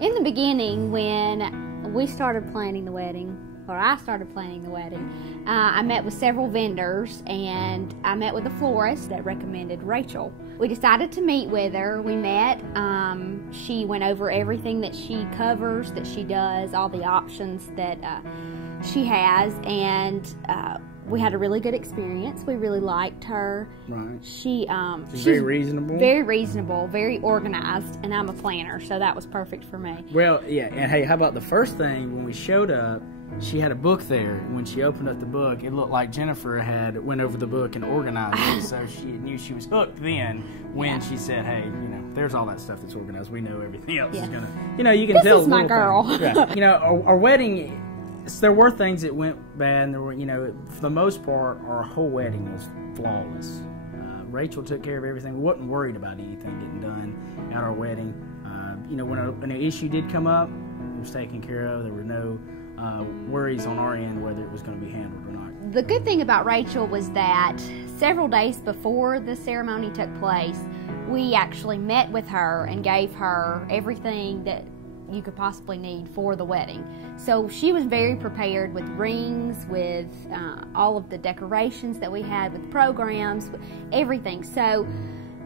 In the beginning, when we started planning the wedding, or I started planning the wedding, I met with several vendors, and I met with a florist that recommended Rachel. We decided to meet with her. We met. She went over everything that she covers, that she does, all the options that she has, and we had a really good experience. We really liked her. Right. She's very reasonable. Very reasonable, very organized, and I'm a planner, so that was perfect for me. Well, yeah, and hey, how about the first thing when we showed up? She had a book there. When she opened up the book, it looked like Jennifer had went over the book and organized it, so she knew she was hooked then when she said, hey, you know, there's all that stuff that's organized. We know everything else is going to, you know, you can tell. This is my girl. Right. You know, our wedding, there were things that went bad, and there were, you know, for the most part, our whole wedding was flawless. Rachel took care of everything. We wasn't worried about anything getting done at our wedding. You know, when an issue did come up, it was taken care of. There were no worries on our end whether it was going to be handled or not. The good thing about Rachel was that several days before the ceremony took place, we actually met with her and gave her everything that you could possibly need for the wedding. So she was very prepared with rings, with all of the decorations that we had, with programs, everything. So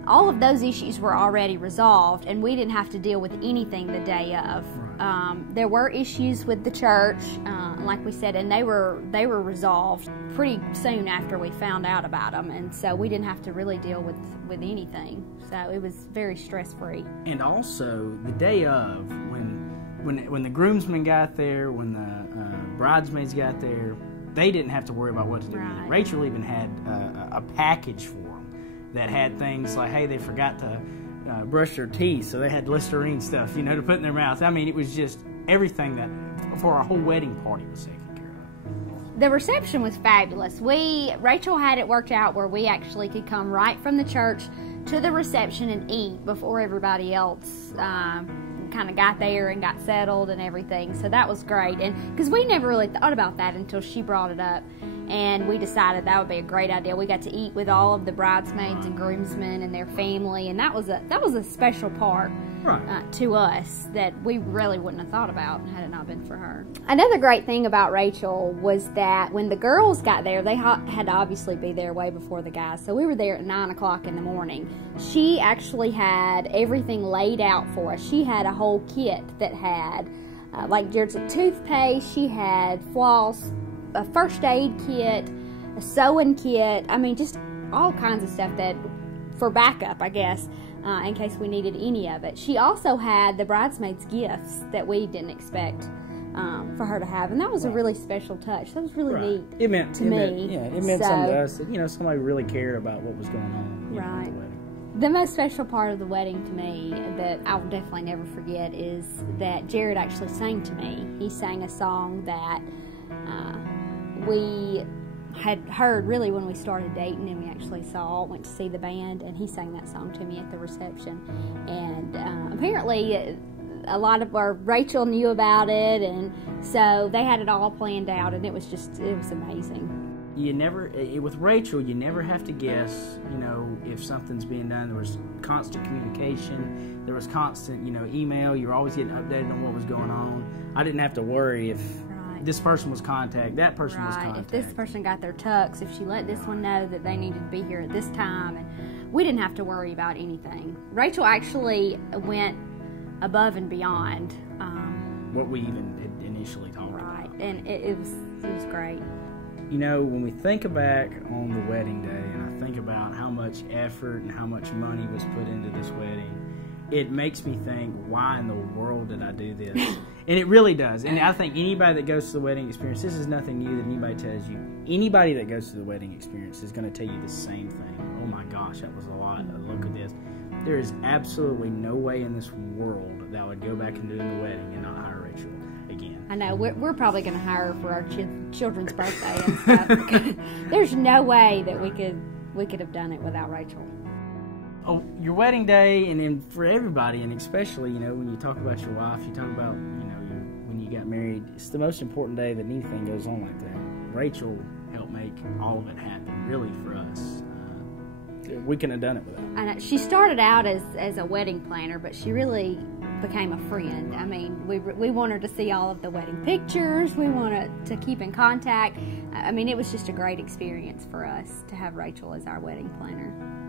all of those issues were already resolved, and we didn't have to deal with anything the day of. There were issues with the church, like we said, and they were resolved pretty soon after we found out about them, and so we didn't have to really deal with anything. So it was very stress-free. And also the day of, when the groomsmen got there, when the bridesmaids got there, they didn't have to worry about what to do. Right. Rachel even had a package for them that had things like, hey, they forgot to brush their teeth, so they had Listerine stuff, you know, to put in their mouth. I mean, it was just everything that for our whole wedding party was taken care of. The reception was fabulous. Rachel had it worked out where we actually could come right from the church to the reception and eat before everybody else kind of got there and got settled and everything. So that was great, and because we never really thought about that until she brought it up, and we decided that would be a great idea. We got to eat with all of the bridesmaids and groomsmen and their family, and that was a special part to us that we really wouldn't have thought about had it not been for her. Another great thing about Rachel was that when the girls got there, they had to obviously be there way before the guys, so we were there at 9 o'clock in the morning. She actually had everything laid out for us. She had a whole kit that had like Jared's toothpaste, she had floss, a first aid kit, a sewing kit, I mean, just all kinds of stuff that for backup, I guess, in case we needed any of it. She also had the bridesmaids' gifts that we didn't expect for her to have, and that was a really special touch. That was really neat. It meant to me. It meant something to us that, you know, somebody really cared about what was going on. Right. At the wedding. The most special part of the wedding to me that I'll definitely never forget is that Jared actually sang to me. He sang a song that we had heard really when we started dating, and we actually went to see the band, and he sang that song to me at the reception. And apparently a lot of Rachel knew about it, and so they had it all planned out, and it was amazing. You never, with Rachel, you never have to guess, you know, if something's being done. There was constant communication. There was constant, you know, email. You were always getting updated on what was going on. I didn't have to worry if this person was contacted, that person was contacted. If this person got their tux, if she let this one know that they needed to be here at this time, and we didn't have to worry about anything. Rachel actually went above and beyond what we even had initially talked about. Right, and it was great. You know, when we think back on the wedding day, and I think about how much effort and how much money was put into this wedding, it makes me think, why in the world did I do this? And it really does. And I think anybody that goes to the wedding experience, this is nothing new that anybody tells you. Anybody that goes to the wedding experience is going to tell you the same thing. Oh my gosh, that was a lot. Look at this. There is absolutely no way in this world that I would go back and do the wedding and not hire Rachel again. I know. We're probably going to hire her for our children's birthday and stuff. There's no way that we could have done it without Rachel. Oh, your wedding day, and then for everybody, and especially, you know, when you talk about your wife, you talk about, you know, when you got married, it's the most important day that anything goes on like that. Rachel helped make all of it happen, really, for us. We couldn't have done it without her. I know. She started out as a wedding planner, but she really became a friend. I mean, we wanted to see all of the wedding pictures. We wanted to keep in contact. I mean, it was just a great experience for us to have Rachel as our wedding planner.